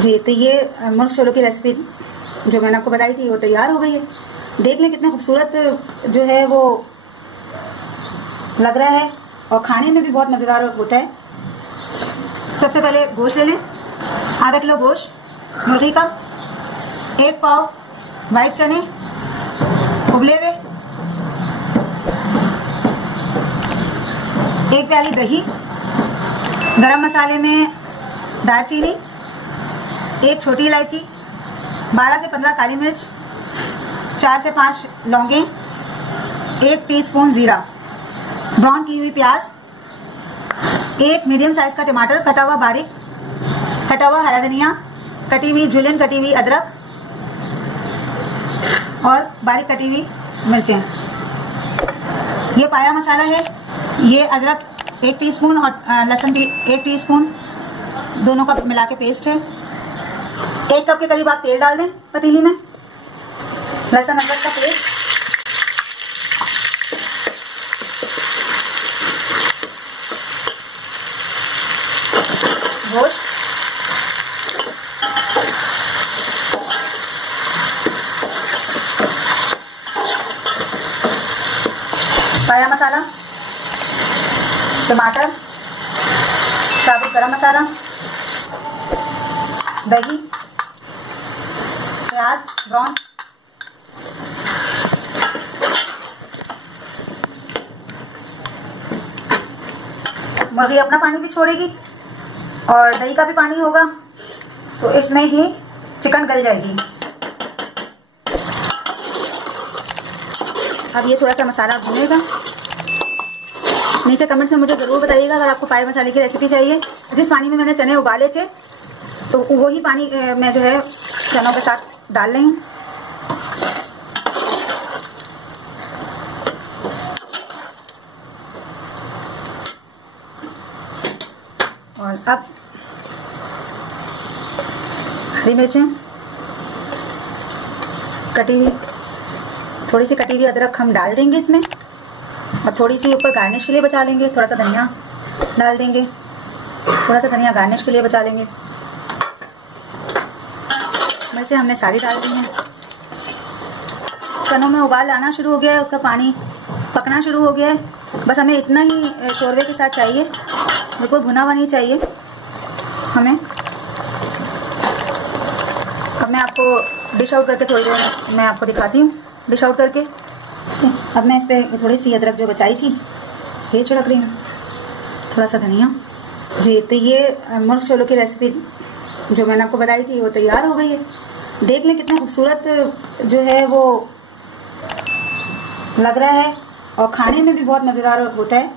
जी, तो ये मुर्ग छोलों की रेसिपी जो मैंने आपको बताई थी वो तैयार हो गई है। देख लें कितना खूबसूरत जो है वो लग रहा है और खाने में भी बहुत मज़ेदार होता है। सबसे पहले गोश्त ले लें, आधा किलो गोश्त मुर्गी का, 1 पाव वाइट चने उबले हुए, 1 प्याली दही, गरम मसाले में दालचीनी, 1 छोटी इलायची, 12 से 15 काली मिर्च, 4 से 5 लौंगे, 1 टीस्पून जीरा, ब्राउन की हुई प्याज, 1 मीडियम साइज का टमाटर कटा हुआ बारीक, कटा हुआ हरा धनिया, कटी हुई जुलियन कटी हुई अदरक और बारीक कटी हुई मिर्चें। ये पाया मसाला है। ये अदरक 1 टीस्पून और लहसुन भी 1 टीस्पून, दोनों का मिला के पेस्ट है। 1 कप के करीब आप तेल डाल दें पतीली में। लहसुन अदरक का पेस्ट, गोश्त, पाया मसाला, टमाटर, साबुत गरम मसाला, दही, प्याज ब्राउन, मुर्गी अपना पानी भी छोड़ेगी और दही का भी पानी होगा, तो इसमें ही चिकन गल जाएगी। अब ये थोड़ा सा मसाला भूनेगा। नीचे कमेंट्स में मुझे ज़रूर बताइएगा अगर आपको पाए मसाले की रेसिपी चाहिए। जिस पानी में मैंने चने उबाले थे तो वही पानी मैं जो है चनों के साथ डाल रही हूँ। और अब हरी मिर्चें कटी हुई, थोड़ी सी कटी हुई अदरक हम डाल देंगे इसमें और थोड़ी सी ऊपर गार्निश के लिए बचा लेंगे। थोड़ा सा धनिया डाल देंगे, थोड़ा सा धनिया गार्निश के लिए बचा लेंगे। मिर्चें हमने सारी डाल दी हैं। चनों में उबाल आना शुरू हो गया है, उसका पानी पकना शुरू हो गया है। बस हमें इतना ही शोरबे के साथ चाहिए, बिल्कुल भुना हुआ नहीं चाहिए हमें। अब मैं आपको डिश आउट करके थोड़ी देर मैं आपको दिखाती हूँ डिश आउट करके। अब मैं इस पर थोड़ी सी अदरक जो बचाई थी ये छिड़क रही हूँ, थोड़ा सा धनिया। जी, तो ये मुर्ग छोलों की रेसिपी जो मैंने आपको बताई थी वो तैयार हो गई है। देख लें कितना खूबसूरत जो है वो लग रहा है और खाने में भी बहुत मज़ेदार होता है।